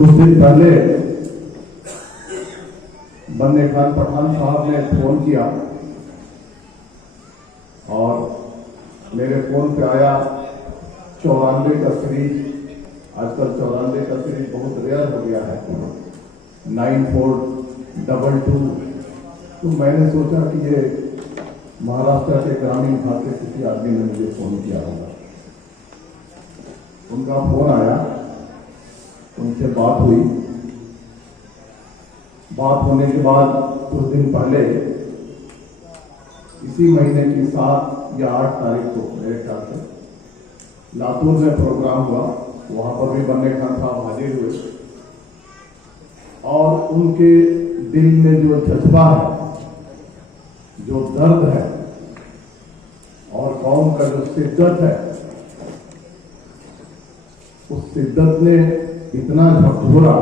कुछ दिन पहले बन्ने खान पठान साहब ने फोन किया और मेरे फोन पे आया 94 का सीरीज। आजकल 94 का सीरीज बहुत रेयर हो गया है, 9422। तो मैंने सोचा कि ये महाराष्ट्र के ग्रामीण भाग के किसी आदमी ने मुझे फोन किया होगा। उनका फोन आया, उनसे बात हुई। बात होने के बाद कुछ दिन पहले इसी महीने की 7 या 8 तारीख को मेरे ख्याल से लातूर में प्रोग्राम हुआ। वहां पर भी बन्ने खान साहब हाजिर हुए और उनके दिल में जो जज्बा है, जो दर्द है और कौम का जो शिद्दत है, उस शिद्दत ने इतना झकझोरा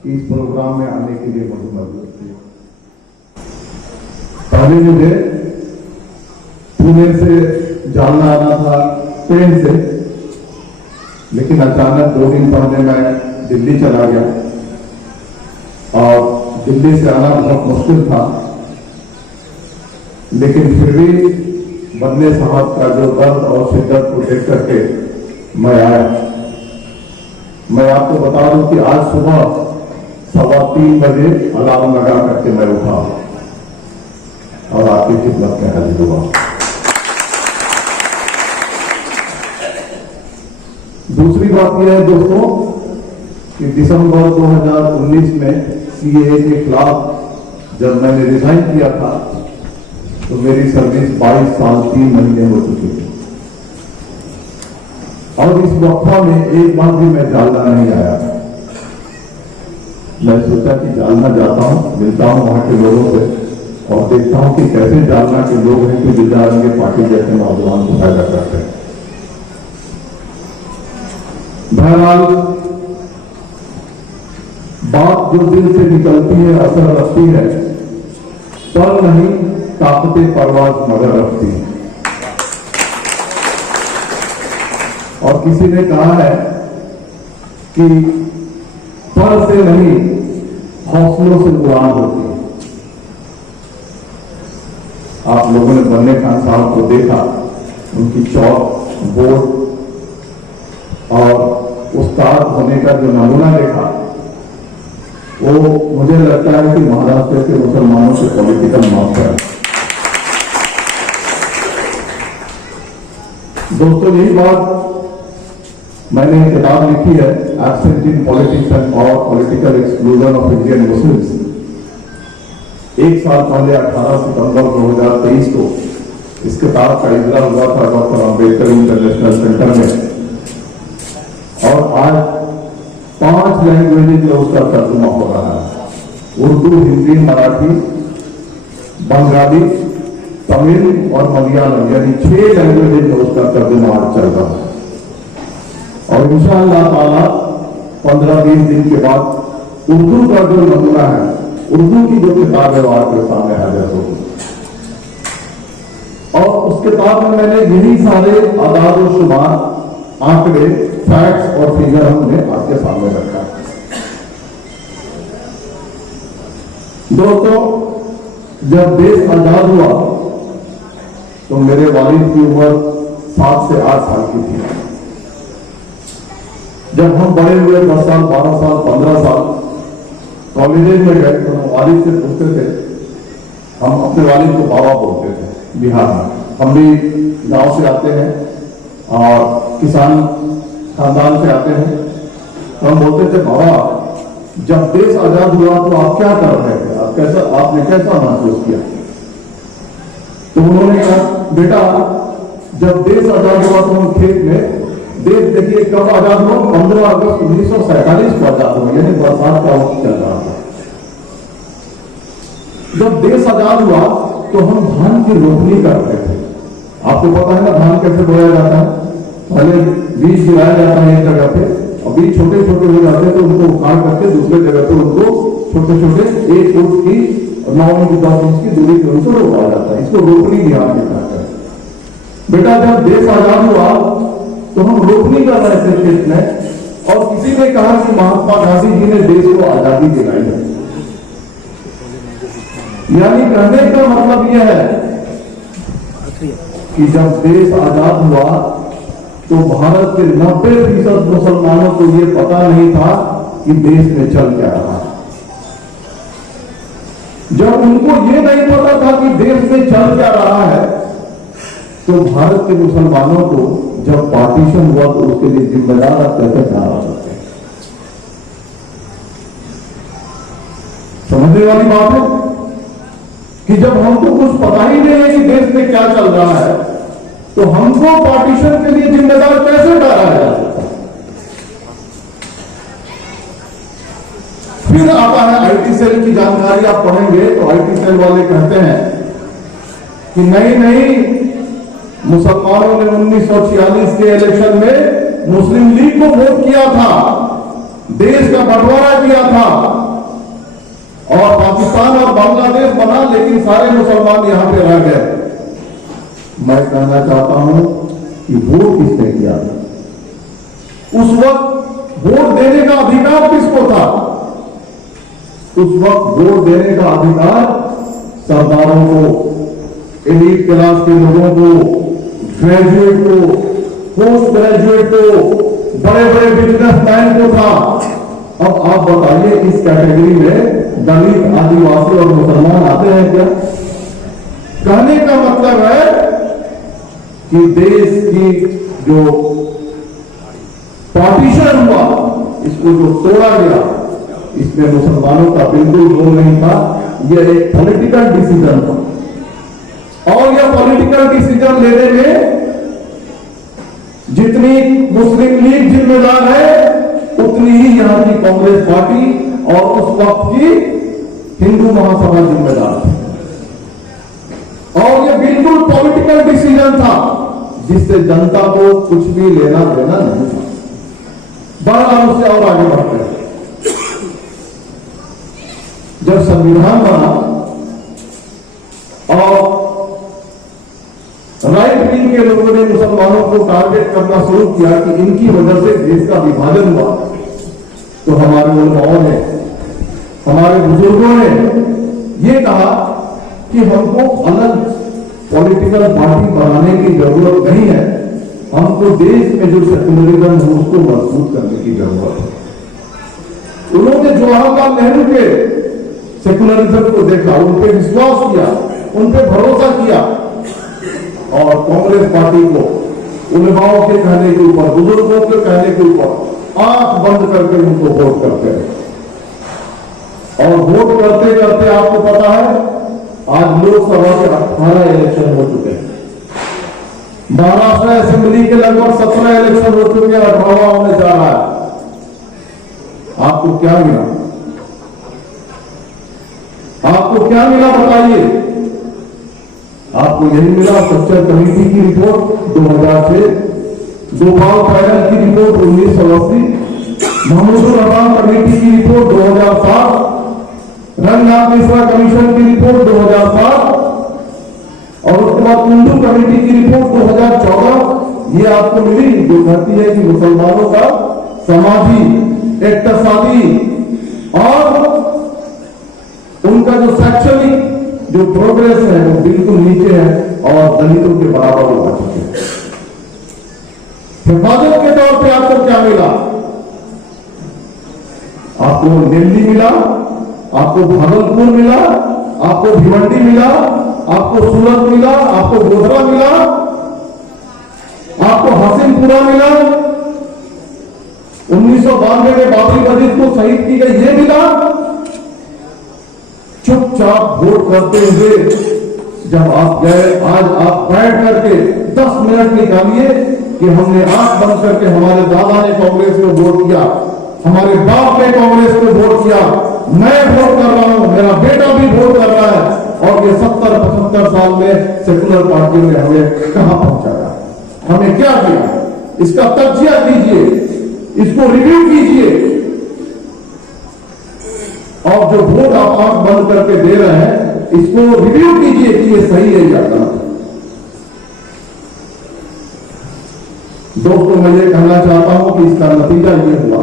कि इस प्रोग्राम में आने के लिए मुझे मजबूर किया। पहले मुझे पुणे से जालना आना था ट्रेन से, लेकिन अचानक 2 दिन पहले मैं दिल्ली चला गया और दिल्ली से आना बहुत मुश्किल था। लेकिन फिर भी बन्ने साहब का जो दर्द और शिद्दत को देख करके मैं आया। मैं आपको बता दूं कि आज सुबह 3:15 बजे अलार्म लगा करके मैं उठा और आपकी खिदमत में हाजिर हुआ। दूसरी बात यह है दोस्तों कि दिसंबर 2019 में सीएए के खिलाफ जब मैंने रिजाइन किया था तो मेरी सर्विस 22 साल 3 महीने हो चुकी थी और इस वक्फा में एक बार भी मैं जालना नहीं आया। मैं सोचा कि जालना जाता हूं, मिलता हूं वहां के लोगों से और देखता हूं कि कैसे जालना के लोग हैं कि गुजरात पार्टी जैसे नौजवान को फायदा करते हैं। बहरहाल बात जो दिल से निकलती है असर रखती है, पर नहीं ताकते परवाज मगर रखती है। और किसी ने कहा है कि पर से नहीं हौसलों से उड़ान होती है। आप लोगों ने बन्ने खान साहब को देखा, उनकी चौक बोर्ड और उस्ताद होने का जो नमूना देखा, वो मुझे लगता है कि महाराष्ट्र के मुसलमानों से पॉलिटिकल मास्टर है। दोस्तों यही बात मैंने एक किताब लिखी है, एब्सेंट इन पॉलिटिक्स एंड और political exclusion of Indian Muslims. 1 साल पहले 18 सितंबर 2023 को इस किताब का इजरा हुआ था डॉक्टर अम्बेडकर इंटरनेशनल सेंटर में और आज 5 लैंग्वेजेज में उसका तर्जुमा हो रहा है। उर्दू, हिंदी, मराठी, बंगाली, तमिल और मलयालम, यानी 6 लैंग्वेजेज में उसका तर्जुमा आज चल रहा है। और इंशाअल्लाह ताला 15-20 दिन के बाद उर्दू का जो नमूना है, उर्दू की जो किताब है वो आपके सामने हाजिर होगी। और उस किताब में मैंने यही सारे आदाद और शुमार, आंकड़े, फैक्ट्स और फिगर हमने आपके सामने रखा है। दोस्तों जब देश आजाद हुआ तो मेरे वालिद की उम्र 7 से 8 साल की थी। जब हम बड़े हुए 10 साल, 12 साल, 15 साल कॉलेज में गए तो हम वालिद से पूछते थे, हम अपने वालिद को बाबा बोलते थे बिहार में। हम भी गांव से आते हैं और किसान खानदान से आते हैं, तो हम बोलते थे बाबा जब देश आजाद हुआ तो आप क्या कर रहे थे, आपने कैसा महसूस किया? तो उन्होंने कहा बेटा जब देश आजाद हुआ तो हम खेत में देखिए कब आजाद हुआ, 15 अगस्त 1947 को आजाद हुआ, यानी बरसात का वक्त चल रहा था। जब देश आजाद हुआ तो हम धान की रोपनी करते थे। आपको पता है ना धान कैसे बोया जाता है? पहले बीज गिराया जाता है एक जगह पे और बीज छोटे छोटे हो जाते हैं तो उनको उखाड़ करके दूसरे जगह पे उनको छोटे छोटे 1 फुट की 9 इंच 10 इंच की दूरी पे उनको रोपा जाता है। इसको रोपनी बिहार में कहते हैं। बेटा जब देश आजाद हुआ तो हम रोपनी कर रहे थे खेत में और किसी ने कहा कि महात्मा गांधी जी ने देश को आजादी दिलाई है। यानी कहने का मतलब यह है कि जब देश आजाद हुआ तो भारत के 90% मुसलमानों को यह पता नहीं था कि देश में चल क्या रहा है। जब उनको ये नहीं पता था कि देश में चल क्या रहा है, तो भारत के मुसलमानों को जब पार्टीशन हुआ तो उसके लिए जिम्मेदार आप कैसे ठहरा सकते हैं? समझने वाली बात है कि जब हमको कुछ पता ही नहीं है कि देश में क्या चल रहा है, तो हमको पार्टीशन के लिए जिम्मेदार कैसे ठहराया जा सकता है? फिर आता है आईटी सेल की जानकारी। आप पढ़ेंगे तो आईटी सेल वाले कहते हैं कि नहीं, मुसलमानों ने 1946 के इलेक्शन में मुस्लिम लीग को वोट किया था, देश का बंटवारा किया था और पाकिस्तान और बांग्लादेश बना, लेकिन सारे मुसलमान यहां पे रह गए। मैं कहना चाहता हूं कि वोट किसने किया था? उस वक्त वोट देने का अधिकार किसको था? उस वक्त वोट देने का अधिकार सरदारों को, एलीट क्लास के लोगों को, ग्रेजुएट को, पोस्ट ग्रेजुएट को, बड़े बड़े बिजनेसमैन को था। अब आप बताइए इस कैटेगरी में दलित, आदिवासी और मुसलमान आते हैं क्या? कहने का मतलब है कि देश की जो पार्टीशन हुआ, इसको जो तोड़ा गया, इसमें मुसलमानों का बिल्कुल रोल नहीं था। यह एक पॉलिटिकल डिसीजन था और यह पॉलिटिकल डिसीजन लेने में जितनी मुस्लिम लीग जिम्मेदार है, उतनी ही यहां की कांग्रेस पार्टी और उस वक्त की हिंदू महासभा जिम्मेदार थी। और यह बिल्कुल पॉलिटिकल डिसीजन था जिससे जनता को कुछ भी लेना देना नहीं था। बहरहाल उससे और आगे बढ़ते हैं। जब संविधान बना और राइट विंग के लोगों ने मुसलमानों को टारगेट करना शुरू किया कि इनकी वजह से देश का विभाजन हुआ, तो हमारे उलमाओं ने, हमारे बुजुर्गों ने यह कहा कि हमको अलग पॉलिटिकल पार्टी बनाने की जरूरत नहीं है, हमको देश में जो सेकुलरिज्म है उसको मजबूत करने की जरूरत है। उन्होंने जवाहरलाल नेहरू के सेकुलरिज्म को देखा, उन पर विश्वास किया, उन पर भरोसा किया और कांग्रेस पार्टी को उलमाओं के कहने के ऊपर, बुजुर्गों के कहने के ऊपर आंख बंद करके उनको वोट करते हैं। और वोट करते करते आपको पता है आज लोकसभा के 18 इलेक्शन हो चुके हैं, महाराष्ट्र असेंबली के लगभग 17 इलेक्शन हो चुके हैं, 18वां होने जा रहा है। आपको क्या मिला? आपको क्या मिला बताइए? आपको यही मिला स्ट्रक्चर कमेटी की रिपोर्ट 2006, गोपाल पैनल की रिपोर्ट 1980, महमूदुर रहमान कमेटी की रिपोर्ट 2007, रंगनाथ मिश्रा कमीशन की रिपोर्ट 2007 और उसके बाद कुंडू कमेटी की रिपोर्ट 2014। ये आपको मिली जो कहती है कि मुसलमानों का समाजी, इक्तिसादी और उनका जो शैक्षणिक जो प्रोग्रेस है वो बिल्कुल नीचे है और दलितों के बराबर हो चुके हैं। हिफाजत के तौर पे आपको क्या मिला? आपको दिल्ली मिला, आपको भागलपुर मिला, आपको भिवंडी मिला, आपको सूरत मिला, आपको गोधरा मिला, आपको हसीनपुरा मिला, 1992 में बाबरी मस्जिद को शहीद की गई, ये मिला। चुपचाप वोट करते हुए जब आप गए, आज आप बैठ करके 10 मिनट निकालिए कि हमने आंख बंद करके हमारे दादा ने कांग्रेस को वोट किया, हमारे बाप ने कांग्रेस को वोट किया, मैं वोट कर रहा हूं, मेरा बेटा भी वोट कर रहा है और ये 70-75 साल में सेकुलर पार्टियों ने हमें कहां पहुंचाया, हमें क्या किया? इसका तज्जिया कीजिए, इसको रिव्यू कीजिए और जो वोट आप आंख बंद करके दे रहे हैं इसको रिव्यू कीजिए कि ये सही है या गलत। दोस्तों, मैं ये कहना चाहता हूं कि इसका नतीजा ये हुआ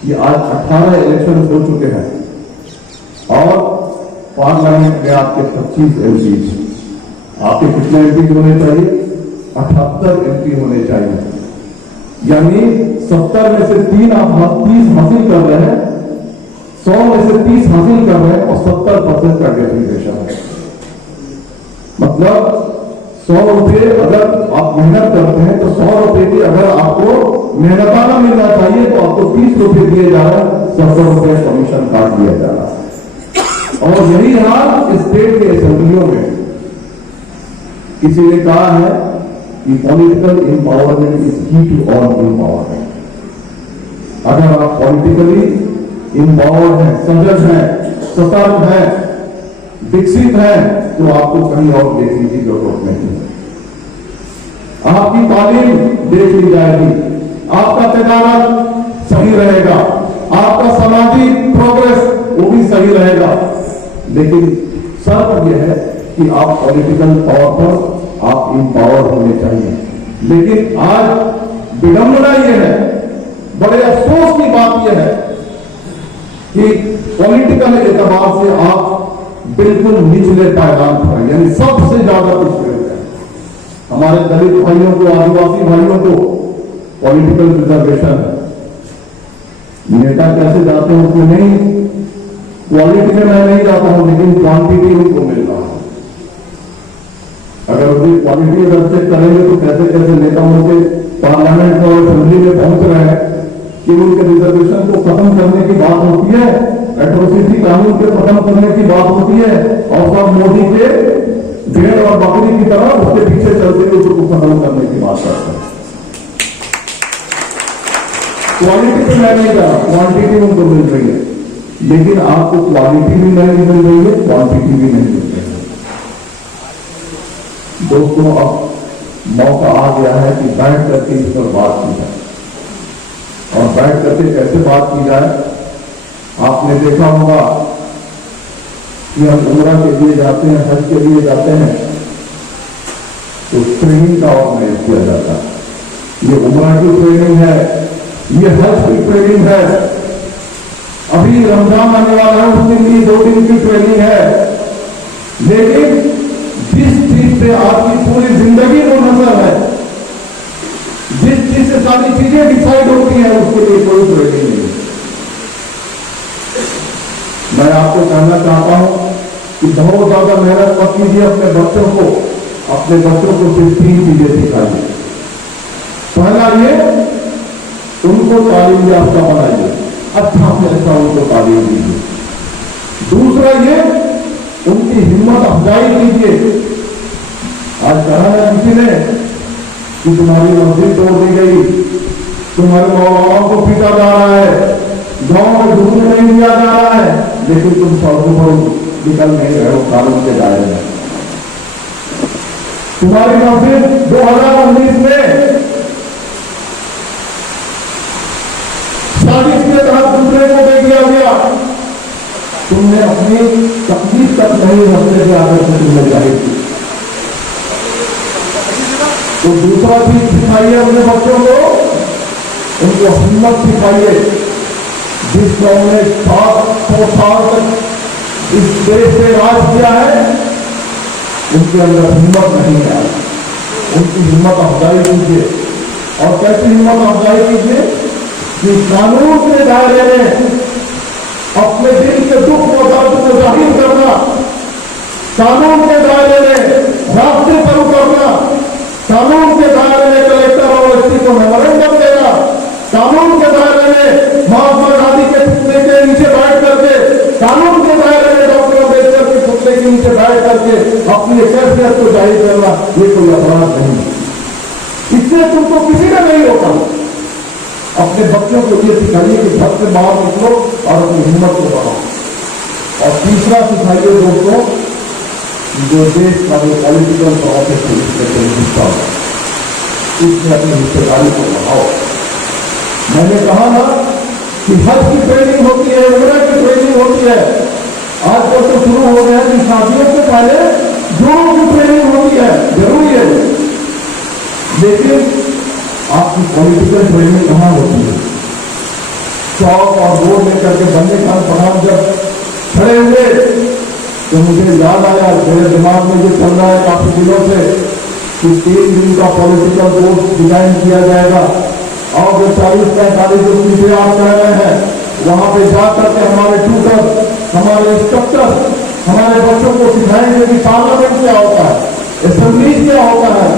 कि आज 18 इलेक्शन हो चुके हैं और पार्लियामेंट में आपके 25 एमपी, आपके कितने एमपी होने चाहिए? 78 एमपी होने चाहिए। यानी 70 में से 30 हासिल कर रहे हैं, 100 में से 30 हासिल कर रहे हैं और 70% का डेफिनेशन है। मतलब 100 रुपये अगर आप मेहनत करते हैं तो 100 रुपये की अगर आपको मेहनताना मिलना चाहिए तो आपको 30 रुपये दिए जा रहे हैं, 70 रुपये कमीशन काट दिया जा रहा है। और यही हाल स्टेट के असेंबलियों में। किसी ने कहा है कि पॉलिटिकल एम्पावरमेंट इज की टू ऑल एम्पावरमेंट। अगर आप पॉलिटिकली एम्पावर्ड हैं, सजग हैं, सतर्क हैं, विकसित है तो आपको कहीं और देखने की जरूरत नहीं है। आपकी तालीम देख ली जाएगी, आपका तजारत सही रहेगा, आपका सामाजिक प्रोग्रेस वो भी सही रहेगा। लेकिन शर्त यह है कि आप पॉलिटिकल तौर पर आप एम्पावर्ड होने चाहिए। लेकिन आज विडंबना यह है, बड़े अफसोस की बात यह है कि पॉलिटिकल एतबार से आप बिल्कुल निचले पायदान पर, यानी सबसे ज्यादा पिछड़े हैं। हमारे दलित भाइयों को, आदिवासी भाइयों को पॉलिटिकल रिजर्वेशन है। नेता कैसे जाते हैं उसमें नहीं, क्वालिटी में मैं नहीं जाता हूं, लेकिन क्वांटिटी उनको मिल रहा है। अगर उसकी क्वालिटी अगर चेक करेंगे तो कैसे कैसे नेता उनके पार्लियामेंट और असेंबली में पहुंच रहे हैं कि उनके रिजर्वेशन को खत्म करने की बात होती है, एट्रोसिटी कानून के खत्म करने की बात होती है और सब मोदी के भेड़ और बकरी की तरह उसके पीछे चलते हुए उसको खत्म करने की बात करते हैं। क्वालिटी पे मैं नहीं जा रहा, क्वांटिटी उनको मिल रही है, लेकिन आपको क्वालिटी भी नहीं मिल रही है, क्वांटिटी भी नहीं मिल रही है। दोस्तों, अब मौका आ गया है कि बैठ करके इस पर बात की जाए। और बैठ करके कैसे बात की जाए? आपने देखा होगा कि हम उम्रा के लिए जाते हैं, हज के लिए जाते हैं तो ट्रेनिंग का ऑर्गेनाइज किया जाता है। ये उम्रा की ट्रेनिंग है, ये हज की ट्रेनिंग है। अभी रमजान आने वाला है, उस दिन की 2 दिन की ट्रेनिंग है। लेकिन जिस चीज से आपकी पूरी जिंदगी को नजर है, जिस चीज से सारी चीजें डिसाइड होती हैं, उसके लिए कोई ट्रेनिंग नहीं। मैं आपको कहना चाहता हूं कि बहुत ज्यादा मेहनत मत कीजिए अपने बच्चों को सिर्फ 3 चीजें सिखाइए। पहला ये, उनको तालीम याफ्ता बनाइए, अच्छा से अच्छा उनको तालीम दीजिए। दूसरा ये, उनकी हिम्मत अफजाई कीजिए। आज कहा है किसी ने कि तुम्हारी मस्जिद तोड़ दी गई, तुम्हारे मौलानाओं को पीटा जा रहा है, गांव में घुसने नहीं दिया जा रहा है, लेकिन तुम सड़कों पर निकल नहीं रहे हो कानून के दायरे में। तुम्हारी मस्जिद 2019 में साजिश के तहत दूसरे को दे दिया गया, तुमने अपनी तकलीफ तक नहीं रखने के आदत से तुमने जाहिर की। तो दूसरा चीज सिखाइए अपने बच्चों को, उनको हिम्मत सिखाइए। जिस कौम ने 700 साल तक इस देश पे राज किया है, उनके अंदर हिम्मत नहीं है। उनकी हिम्मत अफजाई कीजिए। और कैसी हिम्मत अफजाई कीजिए कि कानून के दायरे में अपने दिल के दुख और दर्द को जाहिर करना, कानून के दायरे में रास्ते पर उतरना, कानून के दायरे में कलेक्टर और एसपी को मेमोरेंडम देना, कानून के दायरे में महात्मा गांधी के पुतले के नीचे बैठ करके, कानून के दायरे में डॉक्टर अम्बेडकर के पुतले के नीचे बैठ करके अपनी कैफियत को जाहिर करना, ये कोई अपराध नहीं है। इससे तुमको किसी का नहीं होता। अपने बच्चों को ये सिखाइए कि घर से बाहर निकलो और अपनी हिम्मत को बढ़ाओ। और तीसरा सिखाइए दोस्तों, जो देश का जो पॉलिटिकल प्रोसेस है इसमें हिस्सा हो, इसमें अपनी हिस्सेदारी को बढ़ाओ। मैंने कहा ना कि हज की ट्रेनिंग होती है, उम्रा की ट्रेनिंग होती है। आजकल तो शुरू हो गया है कि शादियों से पहले जोड़ों की ट्रेनिंग होती है, जरूरी है। लेकिन पॉलिटिकल ट्रेनिंग कहाँ होती है। चौक और बोर्ड लेकर के बंदे खान पठान जब खड़े हुए तो मुझे याद आया, मेरे दिमाग में ये चल रहा है काफी दिनों से कि 3 दिन का पॉलिटिकल कोर्स डिजाइन किया जाएगा और जो 40-45 जो चीजें आप कह रहे हैं वहां पे जाकर के हमारे ट्यूटर, हमारे इंस्ट्रक्टर हमारे बच्चों को सिखाएंगे कि पार्लियामेंट क्या होता है, असेंबली क्या होता है,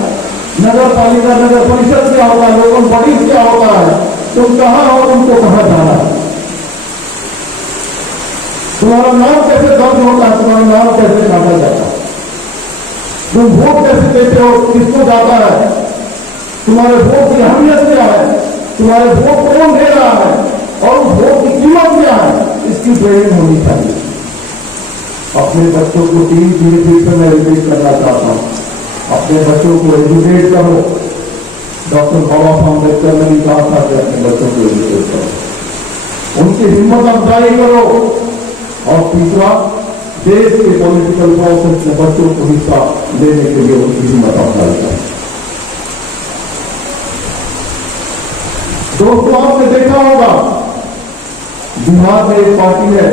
नगर पालिका नगर परिषद क्या होता है, लोकल बॉडीज क्या होता है, तुम कहाँ हो, तुमको कहाँ जाना है, तुम्हारा नाम कैसे दर्ज होता है, तुम्हारा नाम कैसे काटा जाता है, तुम वोट कैसे देते हो, किसको जाता है, तुम्हारे वोट की अहमियत क्या है, तुम्हारे वोट कौन दे रहा है और उस वोट की कीमत क्या है, इसकी ट्रेनिंग होनी चाहिए। अपने बच्चों को 3 चीजें से मैं रिपीट करना चाहता हूं। अपने बच्चों को एजुकेट करो। डॉक्टर बाबा साहब अम्बेडकर ने भी कहा था कि अपने बच्चों को एजुकेट करो, उनकी हिम्मत अफजाई करो। और तीसरा, देश के पॉलिटिकल प्रोसेस में बच्चों को हिस्सा लेने के लिए उनकी हिम्मत अफजाई करो। दोस्तों, आपने देखा होगा बिहार में एक पार्टी है,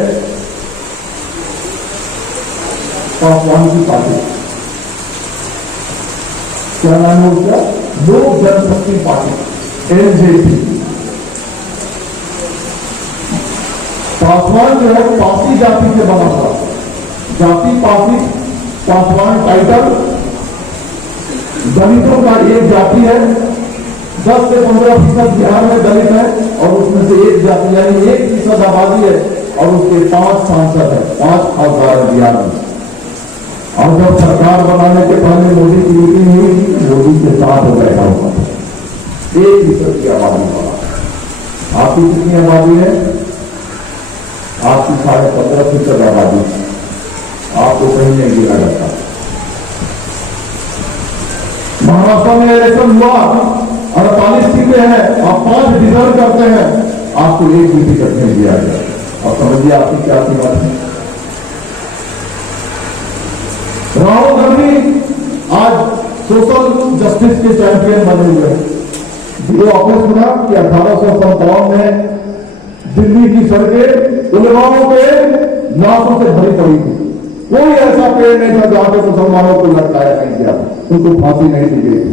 पासवान की पार्टी, क्या नाम है उसका, लोक जनशक्ति पार्टी, एलजेपी। पासवान जो है पासी जाति से बना था, जाति पासी, पासवान टाइटल, दलितों का एक जाति है, 10 से 15% बिहार में दलित है और उसमें से एक जाति यानी 1% आबादी है और उसके 5 सांसद है, 5 खासदार है बिहार में। और जब सरकार बनाने के पहले मोदी की मीटिंग हुई, मोदी के साथ हो बैठा हुआ था, 1% की आबादी वाला। आपकी कितनी आबादी है? आपकी 15.5% आबादी, आपको कहीं नहीं गिरा जाता। महाराष्ट्र में इलेक्शन हुआ, 48 सीटें हैं, आप 5 डिजर्व करते हैं, आपको 1 भी टिकट नहीं दिया गया। और समझिए आपकी क्या कीमत है। राहुल गांधी आज सोशल जस्टिस के चैंपियन बने हुए हैं। ये ऑफिस सुना कि 1857 में दिल्ली की सड़कें उलमाओं के नामों से भरी पड़ी थी। कोई ऐसा पेड़ नहीं था जहां पे मुसलमानों को लटकाया नहीं गया, उनको फांसी नहीं दी गई थी।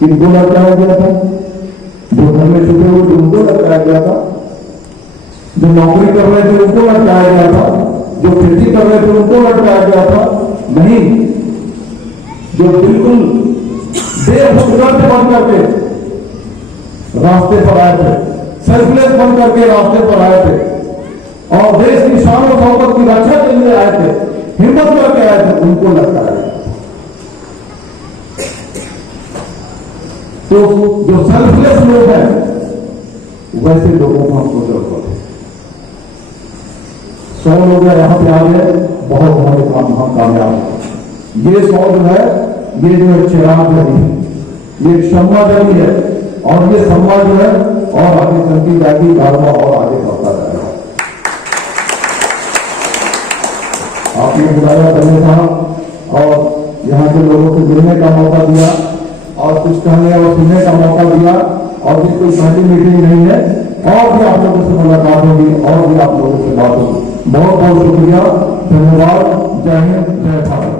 किनको लटकाया गया था? जो घर में छुपे हुए थे उनको लटकाया गया था, जो नौकरी कर रहे थे उनको लटकाया गया था, जो खेती कर रहे थे उनको लटकाया गया था। नहीं, जो बिल्कुल बेहुनर से बन करके रास्ते पर आए थे, सेल्फलेस बन करके रास्ते पर आए थे और देश की शान और शौकत की रक्षा के लिए आए थे, हिम्मत करके आए थे, उनको लटकाया गया। तो जो सेल्फलेस लोग हैं वैसे लोगों को हमको जरूरत है। 100 लोग यहां पे आ गए, बहुत हमारे काम हम कामयाब है। ये 100 जो है, ये जो है चिराग जली है, ये क्षमा जली है और ये सम्मा जो है और आगे चलती जाएगी, कारवा और आगे बढ़ता जाएगा। आपने बुलाया बने साहब और यहाँ के लोगों से जुड़ने का मौका दिया और कुछ कहने और सुनने का मौका दिया। और ये कोई पहली मीटिंग नहीं है, और भी आप लोगों से मुलाकात होगी और भी आप लोगों से बात होगी। बहुत बहुत शुक्रिया, धन्यवाद, जय हिंद, जय भारत।